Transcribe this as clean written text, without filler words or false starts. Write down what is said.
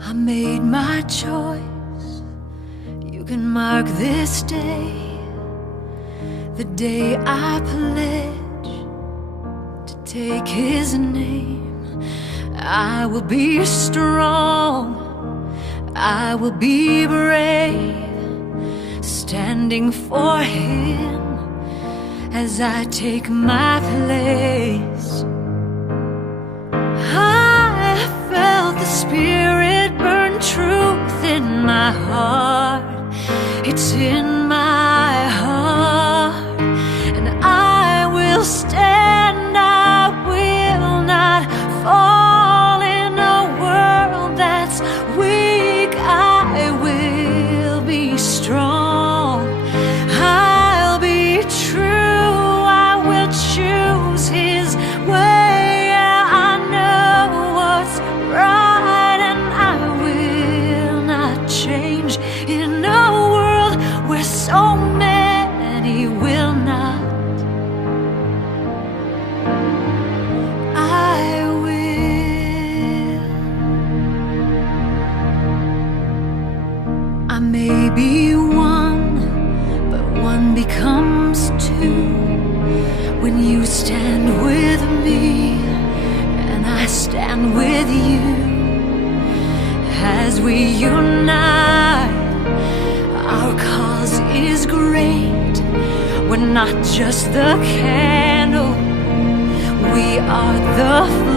I made my choice. You can mark this day, the day I pledge to take His name. I will be strong, I will be brave, standing for Him as I take my place. I felt the Spirit burn truth in my heart. It's in my heart, and I will stand, I will not fall in a world that's weak. I will be strong, I'll be true, I will choose His way. I know what's right, and I will not change in a world where so many will not. I will. I may be one, but one becomes two when you stand with me and I stand with you. As we unite, our cause is great. We're not just the candle, we are the